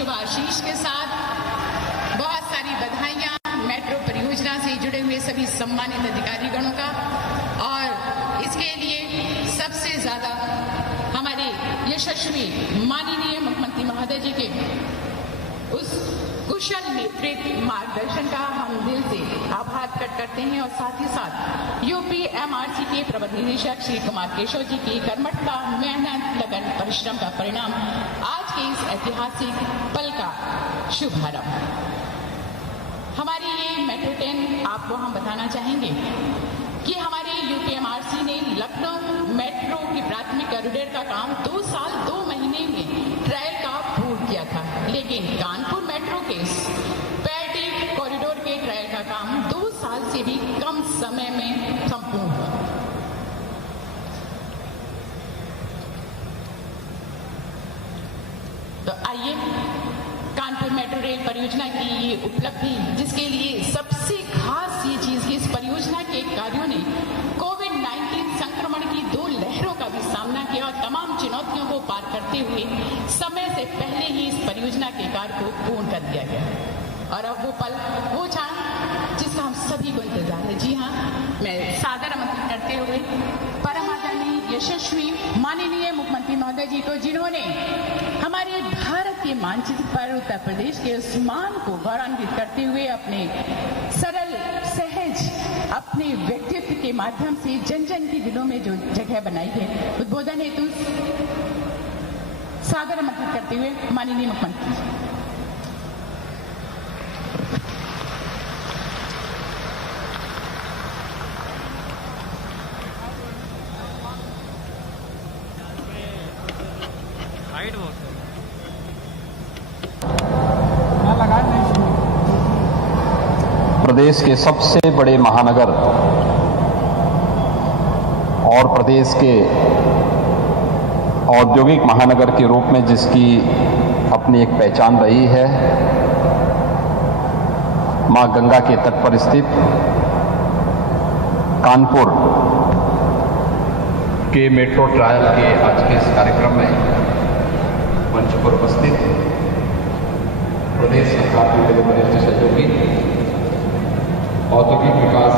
शुभ आशीष के साथ बहुत सारी बधाइयां मेट्रो परियोजना से जुड़े हुए सभी सम्मानित अधिकारीगणों का, और इसके लिए सबसे ज्यादा हमारे यशस्वी माननीय मुख्यमंत्री महोदय जी के उस कुशल नेतृत्व मार्गदर्शन का हम दिल से आभार प्रकट करते हैं, और साथ ही साथ यूपीएमआरसी के प्रबंध निदेशक श्री कुमार केशव जी की कर्मठता, मेहनत, लगन, परिश्रम का परिणाम आज के इस ऐतिहासिक पल का शुभारंभ। हमारी ये मेट्रो ट्रेन आपको हम बताना चाहेंगे कि हमारे यूपीएमआरसी ने लखनऊ मेट्रो की प्राथमिक कॉरिडोर का काम 2 साल 2 महीने में ट्रायल का पूर्ण किया था, लेकिन कानपुर मेट्रो के पैडी कॉरिडोर के ट्रायल का काम 2 साल से भी कम समय में संपूर्ण हुआ। तो आइए कानपुर मेट्रो रेल परियोजना की ये उपलब्धि, जिसके लिए सबसे खास ये चीज कि इस परियोजना के कार्यों ने कोविड-19 संक्रमण की 2 लहरों का भी सामना किया और तमाम चुनौतियों को पार करते हुए समय से पहले ही इस परियोजना के कार्य को पूर्ण कर दिया गया। और अब वो पल, वो क्षण जिसका हम सभी को इंतजार है। जी हाँ, मैं सादर आमंत्रित करते हुए परम आदरणीय यशस्वी माननीय मुख्यमंत्री महोदय जी को, जिन्होंने हमारे भारत के मानचित्र पर उत्तर प्रदेश के उस मान को गौरवान्वित करते हुए अपने सरल सहज अपने व्यक्तित्व के माध्यम से जन जन के दिलों में जो जगह बनाई है, उद्बोधन हेतु सादर आमंत्रित करते हुए माननीय मुख्यमंत्री। प्रदेश के सबसे बड़े महानगर और प्रदेश के औद्योगिक महानगर के रूप में जिसकी अपनी एक पहचान रही है, मां गंगा के तट पर स्थित कानपुर के मेट्रो ट्रायल के आज के इस कार्यक्रम में मंच पर उपस्थित प्रदेश सरकार के मेरे वरिष्ठ सहयोगी, औद्योगिक विकास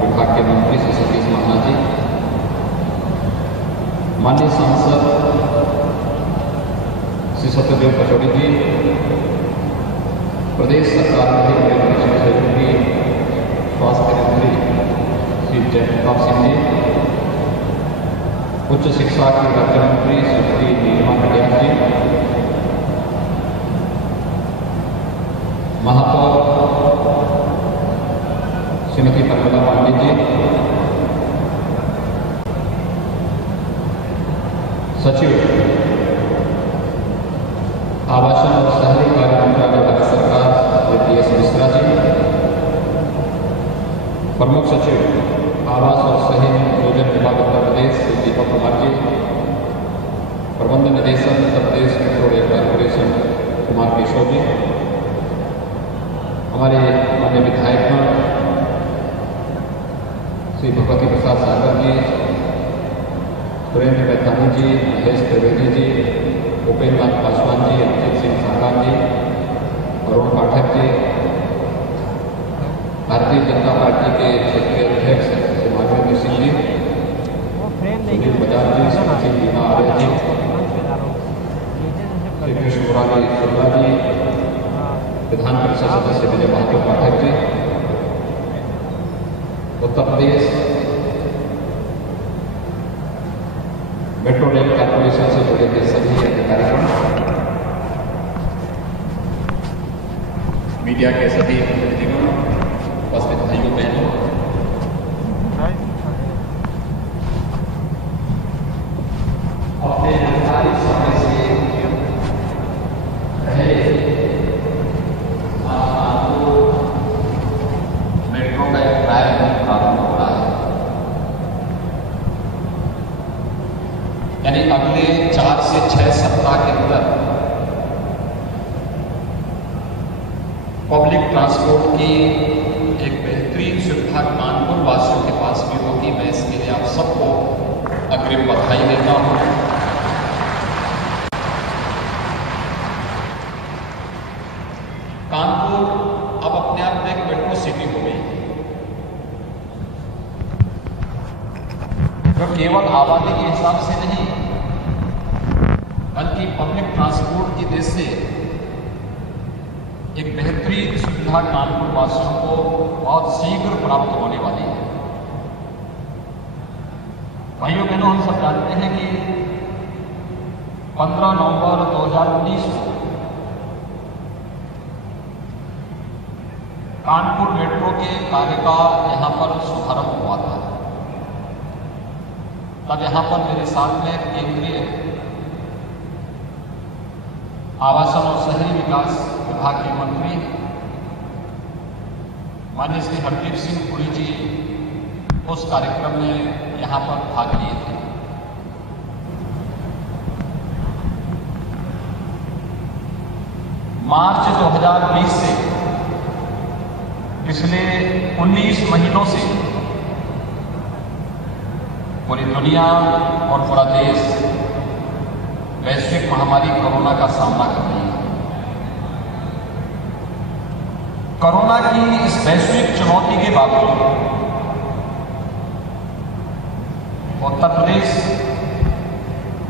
विभाग के मंत्री श्री सतीश महाना जी, माननीय सांसद श्री सत्यदेव पचौड़ी जी, प्रदेश सरकार के मेरे वरिष्ठ सहयोगी स्वास्थ्य मंत्री श्री जयप्रताप सिंह जी, उच्च शिक्षा के राज्य मंत्री श्रीमती नीलिमा कटियार जी, महापौर श्रीमती नर्मदा पांडे जी, सचिव आवासन और शहरी कार्य मंत्रालय भारत सरकार PS मिश्रा जी, प्रमुख सचिव आवास और शहरी नियोजन विभाग उत्तर प्रदेश श्री दीपक कुमार जी, प्रबंध निदेशक Uttar Pradesh metro rail corporation Kumar Keshav ji, हमारे माननीय विधायक श्री भगवती प्रसाद सागर जी, सुरेंद्र बैठानी जी, महेश त्रिवेदी जी, उपेंद्र नाथ पासवान जी, अभिजीत सिंह सागर जी, अरुण पाठक जी, भारतीय जनता पार्टी के क्षेत्रीय अध्यक्ष श्री माधवेंद्र सिंह जी, सुनील बजाज जी, श्री मीना आर्य जी, श्री कृष्ण मुरारी शुक्ला जी, विधान परिषद सदस्य विजय महादेव पाठक जी, उत्तर प्रदेश मेट्रो रेल कॉर्पोरेशन से जुड़े हुए सभी अधिकारीगण, मीडिया के सभी प्रतिनिधिगण, उपस्थित भाइयों बहनों, अपने निर्धारित समय से पहले मेट्रो का एक ट्रायल प्रारंभ हो रहा है। यानी अगले 4 से 6 सप्ताह के अंदर पब्लिक ट्रांसपोर्ट की एक बेहतरीन सुविधा कानपुर वासियों के पास भी होगी। मैं इसके लिए आप सबको अग्रिम बधाई देता हूं। सिटी हो गई, जो केवल आबादी के हिसाब से नहीं बल्कि पब्लिक ट्रांसपोर्ट की दृष्टि से एक बेहतरीन सुविधा कानपुर वासियों को बहुत शीघ्र प्राप्त होने वाली है। भाइयों बहनों, हम सब जानते हैं कि 15 नवंबर 2019 को कानपुर मेट्रो के कार्य का यहाँ पर शुभारंभ हुआ था। तब यहाँ पर मेरे साथ में केंद्रीय आवासन और शहरी विकास विभाग के मंत्री माननीय श्री हरदीप सिंह पुरी जी उस कार्यक्रम में यहाँ पर भाग लिए थे। मार्च 2020 से पिछले 19 महीनों से पूरी दुनिया और पूरा देश वैश्विक महामारी कोरोना का सामना कर रही है। कोरोना की इस वैश्विक चुनौती के बावजूद उत्तर प्रदेश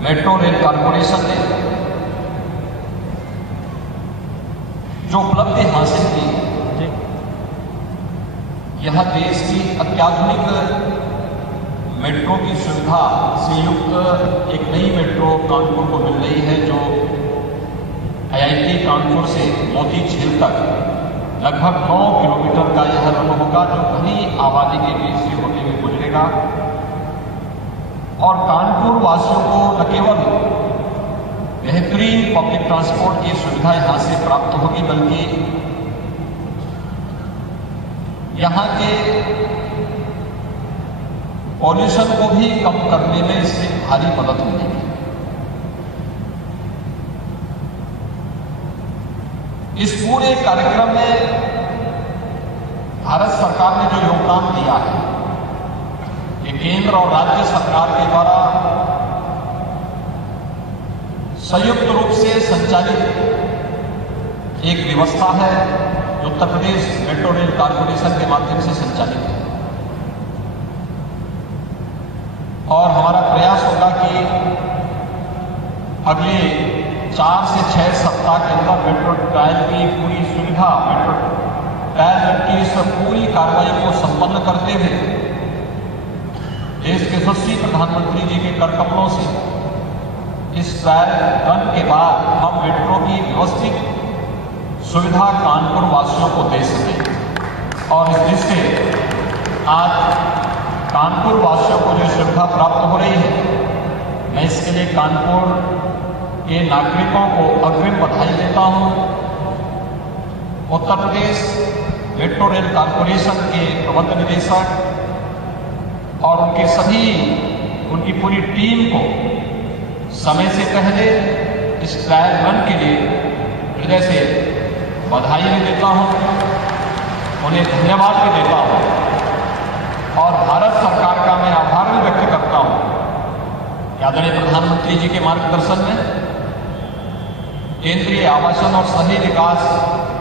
मेट्रो रेल कॉर्पोरेशन ने जो उपलब्धि हासिल की, यह देश की अत्याधुनिक मेट्रो की सुविधा से युक्त एक नई मेट्रो कानपुर को मिल रही है, जो IIT कानपुर से मोती झील तक लगभग 9 किलोमीटर का यह रन होगा, जो घनी आबादी के बीच से होते हुए गुजरेगा और कानपुर वासियों को न केवल बेहतरीन पब्लिक ट्रांसपोर्ट की सुविधा यहाँ से प्राप्त होगी, बल्कि यहाँ के पॉल्यूशन को भी कम करने में इससे भारी मदद मिलेगी। इस पूरे कार्यक्रम में भारत सरकार ने जो योगदान दिया है, ये केंद्र और राज्य सरकार के द्वारा संयुक्त रूप से संचालित एक व्यवस्था है, जो उत्तर प्रदेश मेट्रो रेल कॉर्पोरेशन के माध्यम से संचालित है। और हमारा प्रयास होगा कि अगले 4 से 6 सप्ताह के अंदर मेट्रो ट्रायल की पूरी सुविधा, मेट्रो ट्रायल की इस पूरी कार्रवाई को संपन्न करते हुए देश के यशस्वी प्रधानमंत्री जी के कर कमलों से इस ट्रायल रन के बाद हम मेट्रो की व्यवस्थित सुविधा कानपुर वासियों को दे सकें। और इस दृष्टि से आज कानपुर वासियों को जो सुविधा प्राप्त हो रही है, मैं इसके लिए कानपुर के नागरिकों को अग्रिम बधाई देता हूं। उत्तर प्रदेश मेट्रो रेल कॉर्पोरेशन के प्रबंध निदेशक और उनकी पूरी टीम को समय से पहले इस ट्रायल रन के लिए हृदय से बधाई भी देता हूं, उन्हें धन्यवाद भी देता हूं और भारत सरकार का मैं आभार भी व्यक्त करता हूं। आदरणीय प्रधानमंत्री जी के मार्गदर्शन में केंद्रीय आवासन और शहरी विकास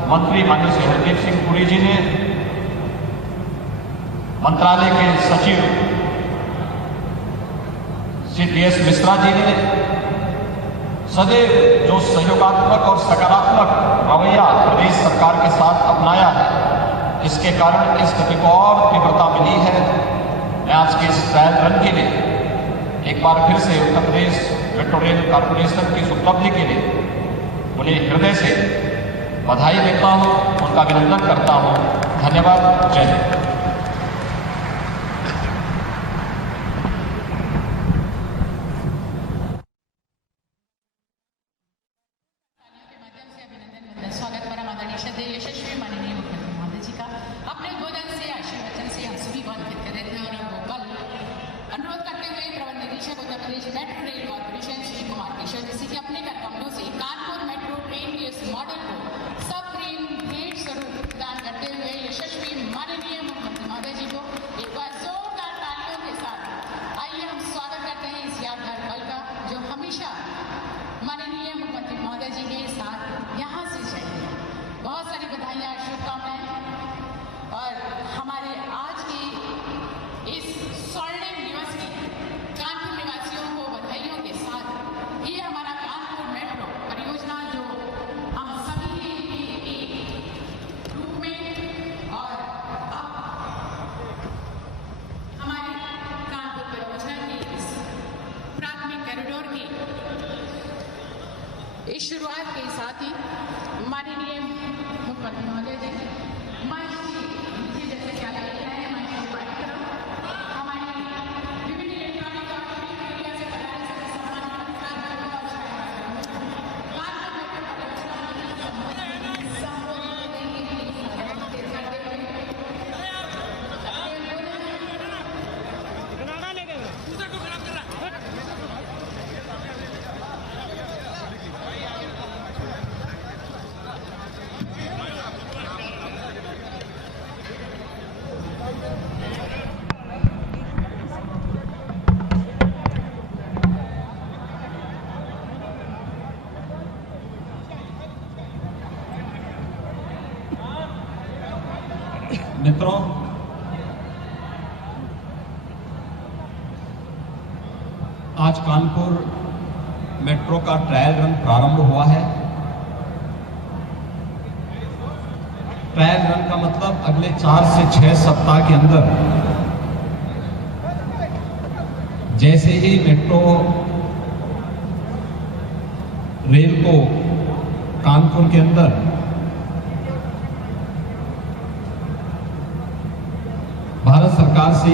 मंत्री माननीय श्री हरदीप सिंह पुरी जी ने, मंत्रालय के सचिव श्री DS मिश्रा जी ने सदैव जो सहयोगात्मक और सकारात्मक रवैया प्रदेश सरकार के साथ अपनाया है, इसके कारण इस गति को और तीव्रता मिली है। मैं आज के इस ट्रायल रन के लिए एक बार फिर से उत्तर प्रदेश मेट्रो रेल कॉर्पोरेशन की इस उपलब्धि के लिए उन्हें हृदय से बधाई देता हूं, उनका अभिनंदन करता हूं। धन्यवाद। जय हिंद। स्वागत परम आदरणीय श्रद्धेय यशस्वी माननीय मुख्यमंत्री महोदय जी का अपने उद्बोधन से आशीर्वचन से हम सभी को अंकित कर देते हैं और हमको कल अनुरोध करते हुए प्रबंध निदेशक Uttar Pradesh metro rail corporation Shri Kumar Kishore ji के अपने कर कमलों से कानपुर मेट्रो ट्रेन के इस मॉडल को सब ट्रेन भेंट स्वरूप प्रदान करते हुए यशस्वी माननीय के साथ ही माननीय मुख्यमंत्री महोदय जी मंच नीचे जैसे क्या लगता है मंच की बात करो हमारी विभिन्न इलेक्ट्रॉनिक और प्रिंट मीडिया से पधारे सभी सम्मानित अधिकारियों और मित्रों, आज कानपुर मेट्रो का ट्रायल रन प्रारंभ हुआ है। ट्रायल रन का मतलब अगले 4 से 6 सप्ताह के अंदर जैसे ही मेट्रो रेल को कानपुर के अंदर भारत सरकार से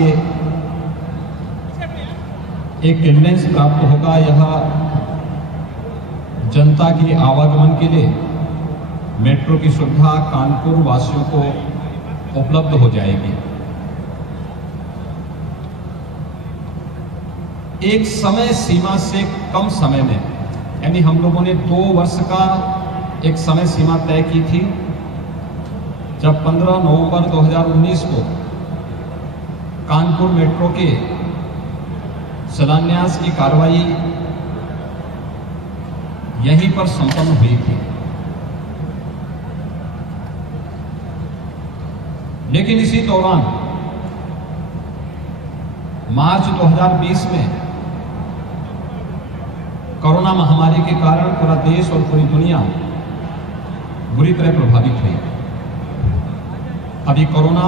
एक क्लियरेंस प्राप्त होगा, यह जनता की आवागमन के लिए मेट्रो की सुविधा कानपुर वासियों को उपलब्ध हो जाएगी। एक समय सीमा से कम समय में, यानी हम लोगों ने 2 वर्ष का एक समय सीमा तय की थी, जब 15 नवंबर 2019 को कानपुर मेट्रो के शिलान्यास की कार्रवाई यहीं पर संपन्न हुई थी। लेकिन इसी दौरान मार्च 2020 में कोरोना महामारी के कारण पूरा देश और पूरी दुनिया बुरी तरह प्रभावित हुई। अभी कोरोना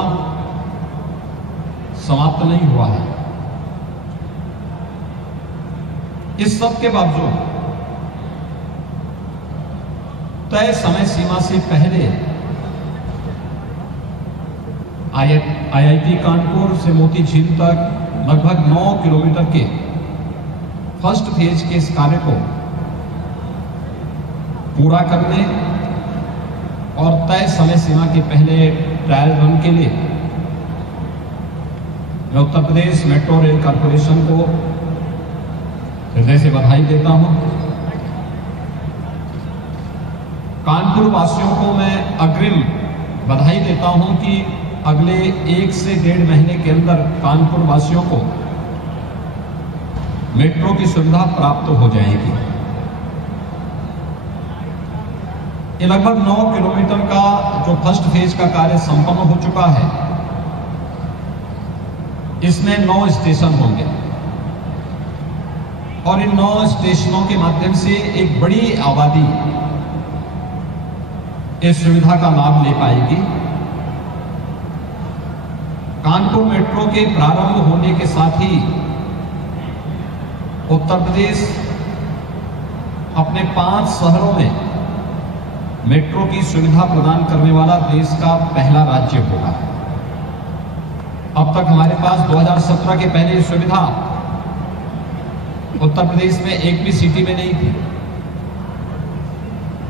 समाप्त नहीं हुआ है। इस सब के बावजूद तय समय सीमा से पहले IIT कानपुर से मोती झील तक लगभग 9 किलोमीटर के फर्स्ट फेज के इस कार्य को पूरा करने और तय समय सीमा के पहले ट्रायल रन के लिए मैं उत्तर प्रदेश मेट्रो रेल कॉर्पोरेशन को हृदय से बधाई देता हूं। कानपुर वासियों को मैं अग्रिम बधाई देता हूं कि अगले 1 से 1.5 महीने के अंदर कानपुर वासियों को मेट्रो की सुविधा प्राप्त हो जाएगी। ये लगभग 9 किलोमीटर का जो फर्स्ट फेज का कार्य संपन्न हो चुका है, इसमें 9 स्टेशन होंगे और इन 9 स्टेशनों के माध्यम से एक बड़ी आबादी इस सुविधा का लाभ ले पाएगी। कानपुर मेट्रो के प्रारंभ होने के साथ ही उत्तर प्रदेश अपने 5 शहरों में मेट्रो की सुविधा प्रदान करने वाला देश का पहला राज्य होगा। अब तक हमारे पास 2017 के पहले सुविधा उत्तर प्रदेश में एक भी सिटी में नहीं थी।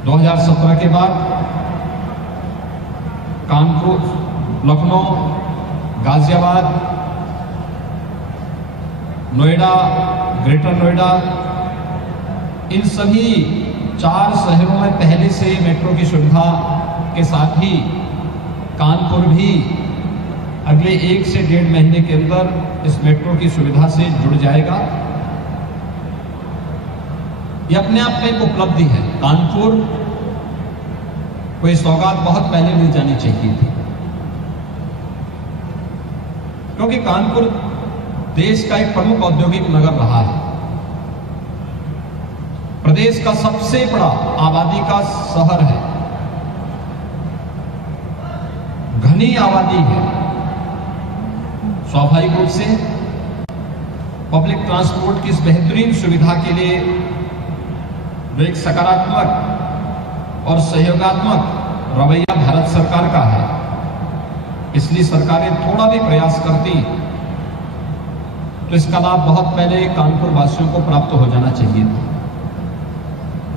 2017 के बाद कानपुर, लखनऊ, गाजियाबाद, नोएडा, ग्रेटर नोएडा, इन सभी 4 शहरों में पहले से मेट्रो की सुविधा के साथ ही कानपुर भी अगले 1 से 1.5 महीने के अंदर इस मेट्रो की सुविधा से जुड़ जाएगा। यह अपने आप में एक उपलब्धि है। कानपुर को यह सौगात बहुत पहले मिल जानी चाहिए थी, क्योंकि कानपुर देश का एक प्रमुख औद्योगिक नगर रहा है। प्रदेश का सबसे बड़ा आबादी का शहर है, घनी आबादी है। स्वाभाविक रूप से पब्लिक ट्रांसपोर्ट की इस बेहतरीन सुविधा के लिए एक सकारात्मक और सहयोगात्मक रवैया भारत सरकार का है। पिछली सरकारें थोड़ा भी प्रयास करती तो इसका लाभ बहुत पहले कानपुर वासियों को प्राप्त हो जाना चाहिए था,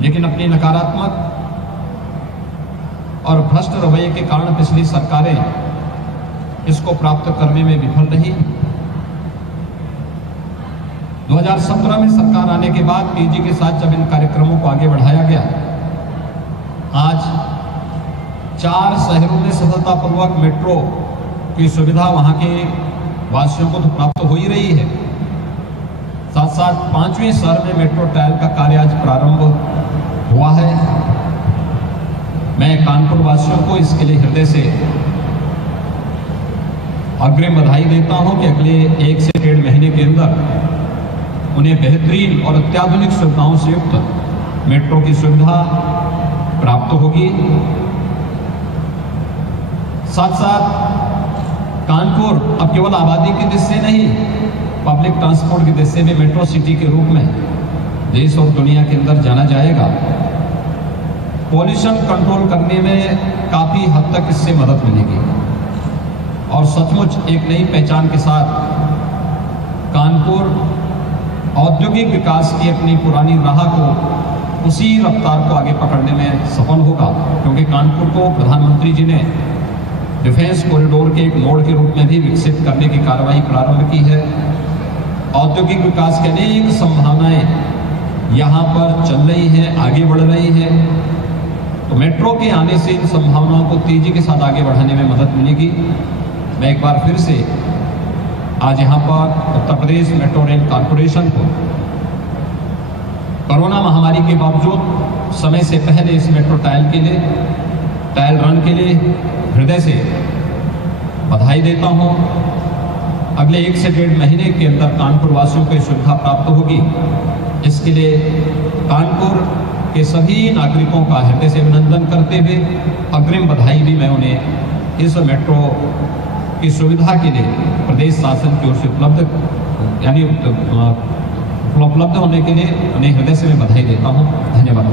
लेकिन अपनी नकारात्मक और भ्रष्ट रवैये के कारण पिछली सरकारें इसको प्राप्त करने में विफल रही। 2017 में सरकार आने के बाद तेजी के साथ जब इन कार्यक्रमों को आगे बढ़ाया गया, आज 4 शहरों में सफलतापूर्वक मेट्रो की सुविधा वहां के वासियों को तो प्राप्त हो ही रही है, साथ साथ 5वें शहर में मेट्रो ट्रायल का कार्य आज प्रारंभ हुआ है। मैं कानपुर वासियों को इसके लिए हृदय से अग्रिम बधाई देता हूं कि अगले 1 से 1.5 महीने के अंदर उन्हें बेहतरीन और अत्याधुनिक सुविधाओं से युक्त मेट्रो की सुविधा प्राप्त होगी। साथ साथ कानपुर अब केवल आबादी की दृष्टि से नहीं, पब्लिक ट्रांसपोर्ट की दृष्टि से भी मेट्रो सिटी के रूप में देश और दुनिया के अंदर जाना जाएगा। पॉल्यूशन कंट्रोल करने में काफी हद तक इससे मदद मिलेगी और सचमुच एक नई पहचान के साथ कानपुर औद्योगिक विकास की अपनी पुरानी राह को उसी रफ्तार को आगे पकड़ने में सफल होगा, क्योंकि कानपुर को प्रधानमंत्री जी ने डिफेंस कॉरिडोर के एक मोड़ के रूप में भी विकसित करने की कार्रवाई प्रारंभ की है। औद्योगिक विकास की अनेक संभावनाएं यहाँ पर चल रही हैं, आगे बढ़ रही है। तो मेट्रो के आने से इन संभावनाओं को तेजी के साथ आगे बढ़ाने में मदद मिलेगी। मैं एक बार फिर से आज यहाँ पर उत्तर प्रदेश मेट्रो रेल कॉर्पोरेशन को कोरोना महामारी के बावजूद समय से पहले इस मेट्रो ट्रायल रन के लिए हृदय से बधाई देता हूँ। अगले 1 से 1.5 महीने के अंदर कानपुर वासियों को सुविधा प्राप्त होगी। इसके लिए कानपुर के सभी नागरिकों का हृदय से अभिनंदन करते हुए अग्रिम बधाई भी मैं उन्हें इस मेट्रो की सुविधा के लिए प्रदेश शासन की ओर से उपलब्ध होने के लिए उन्हें हृदय से मैं बधाई देता हूँ। धन्यवाद।